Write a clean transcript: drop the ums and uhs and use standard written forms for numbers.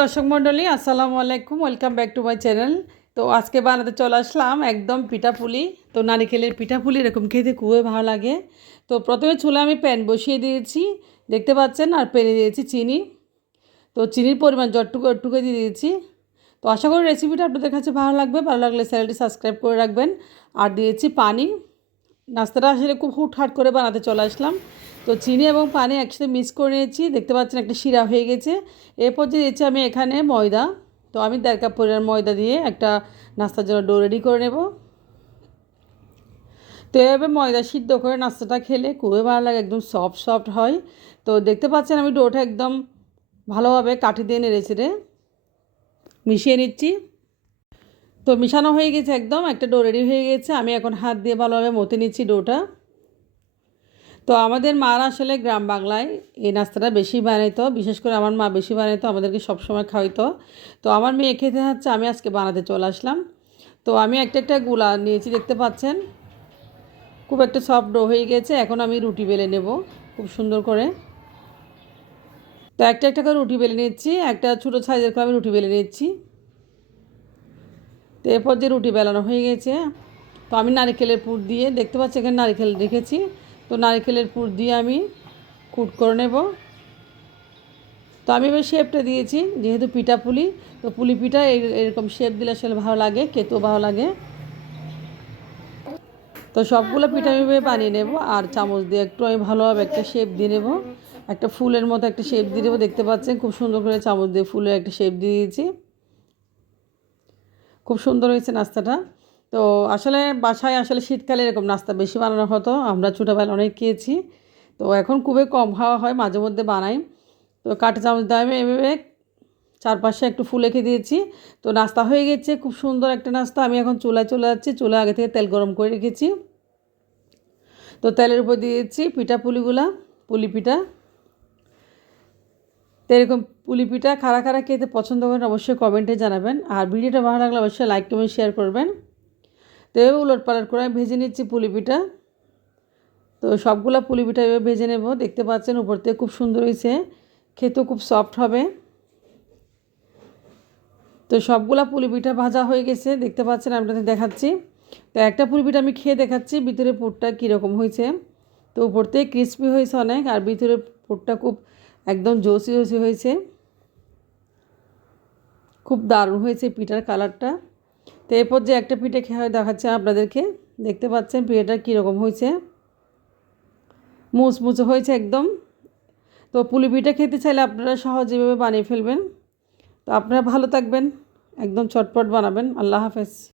দর্শক মণ্ডলী আসসালামু আলাইকুম, welcome back to my channel. তো আজকে বানাতে চলে আসলাম একদম পিঠাপুলি। তো নারিকেলের পিঠাপুলি এরকম খেতে খুবই ভালো লাগে। তো প্রথমে চুলে আমি প্যান বসিয়ে দিয়েছি, দেখতে পাচ্ছেন, আর প্যানে দিয়েছি চিনি। তো চিনির পরিমাণ যতটুকু একটুকু দিয়ে দিয়েছি। তো আশা করি রেসিপিটা আপনাদের কাছে ভালো লাগবে। ভালো লাগলে চ্যানেলটি সাবস্ক্রাইব করে রাখবেন। আর দিয়েছি পানি। নাস্তাটা আসলে খুব হুটহাট করে বানাতে চলে আসলাম। তো চিনি এবং পানি একসাথে মিক্স করে নিয়েছি, দেখতে পাচ্ছেন একটা শিরা হয়ে গেছে। এরপর যে দিয়েছি আমি এখানে ময়দা। তো আমি 1.5 কাপ পরিমাণ ময়দা দিয়ে একটা নাস্তার জন্য ডো রেডি করে নেব। তো এভাবে ময়দা সিদ্ধ করে নাস্তাটা খেলে খুবই ভালো লাগে, একদম সফট সফট হয়। তো দেখতে পাচ্ছেন আমি ডোটা একদম ভালোভাবে কাঠি দিয়ে নেড়েচেড়ে মিশিয়ে নিচ্ছি। তো মিশানো হয়ে গেছে, একদম একটা ডো রেডি হয়ে গেছে। আমি এখন হাত দিয়ে ভালোভাবে মথে নিচ্ছি ডোটা। তো আমাদের মারা আসলে গ্রাম বাংলায় এই নাস্তাটা বেশি বানাইতো, বিশেষ করে আমার মা বেশি বানাইতো, আমাদেরকে সবসময় খাওয়াইতো। তো আমার মেয়ে খেতে হচ্ছে, আমি আজকে বানাতে চলে আসলাম। তো আমি একটা একটা গুলা নিয়েছি, দেখতে পাচ্ছেন খুব একটা সফট ডো হয়ে গেছে। এখন আমি রুটি বেলে নেব খুব সুন্দর করে। তো একটা একটা করে রুটি বেলে নিচ্ছি, একটা ছোটো সাইজের করে আমি রুটি বেলে নিচ্ছি। তো এরপর যে রুটি বেলানো হয়ে গেছে, তো আমি নারকেলের পুর দিয়ে, দেখতে পাচ্ছি এখানে নারকেল রেখেছি, তো নারকেলের পুর দিয়ে আমি কুট করে নেব। তো আমি এবার শেপটা দিয়েছি, যেহেতু পিঠা পুলি, তো পুলি পিঠা এরকম শেপ দিলে আসলে ভালো লাগে, খেতেও ভালো লাগে। তো সবগুলো পিঠা আমি বানিয়ে নেব, আর চামচ দিয়ে একটু আমি ভালোভাবে একটা শেপ দিয়ে নেব, একটা ফুলের মতো একটা শেপ দিয়ে দেবো। দেখতে পাচ্ছেন খুব সুন্দর করে চামচ দিয়ে ফুলের একটা শেপ দিয়ে দিয়েছি। খুব সুন্দর হয়েছে নাস্তাটা। তো আসলে বাসায় আসলে শীতকালে এরকম নাস্তা বেশি বানানো হতো, আমরা ছোটোবেলা অনেক খেয়েছি। তো এখন খুবই কম খাওয়া হয়, মাঝে মধ্যে বানাই। তো কাঁটা চামচ দিয়ে আমি এভাবে চারপাশে একটু ফুল রেখে দিয়েছি। তো নাস্তা হয়ে গেছে, খুব সুন্দর একটা নাস্তা। আমি এখন চুলায় চলে যাচ্ছি, চুলা আগে থেকে তেল গরম করে রেখেছি। তো তেলের উপর দিয়েছি পুলিগুলা, পুলি পিঠা। তো এরকম পুলি পিঠা কারা কারা খেতে পছন্দ করেন অবশ্যই কমেন্টে জানাবেন। আর ভিডিওটা ভালো লাগলে অবশ্যই লাইক কমেন্ট শেয়ার করবেন। তো এভাবে উলটপালট করে আমি ভেজে নিচ্ছি পুলি পিঠা। তো সবগুলা পুলি পিঠা এভাবে ভেজে নেব, দেখতে পাচ্ছেন উপর থেকে খুব সুন্দর হয়েছে, খেতেও খুব সফট হবে। তো সবগুলা পুলি পিঠা ভাজা হয়ে গেছে, দেখতে পাচ্ছেন, আপনাদের দেখাচ্ছি। তো একটা পুলি পিঠা আমি খেয়ে দেখাচ্ছি ভিতরে পুরটা কীরকম হয়েছে। তো উপর থেকে ক্রিস্পি হয়েছে অনেক, আর ভিতরে পুরটা খুব একদম জুসি জুসি হয়েছে, খুব দারুণ হয়েছে পিঠার কালারটা। তো এরপর যে একটা পিঠে খেয়ে দেখাচ্ছে আপনাদেরকে, দেখতে পাচ্ছেন পিঠাটা কীরকম হয়েছে, মুচমুচে হয়েছে একদম। তো পুলি পিঠা খেতে চাইলে আপনারা সহজেভাবে বানিয়ে ফেলবেন। তো আপনারা ভালো থাকবেন, একদম চটপট বানাবেন। আল্লাহ হাফেজ।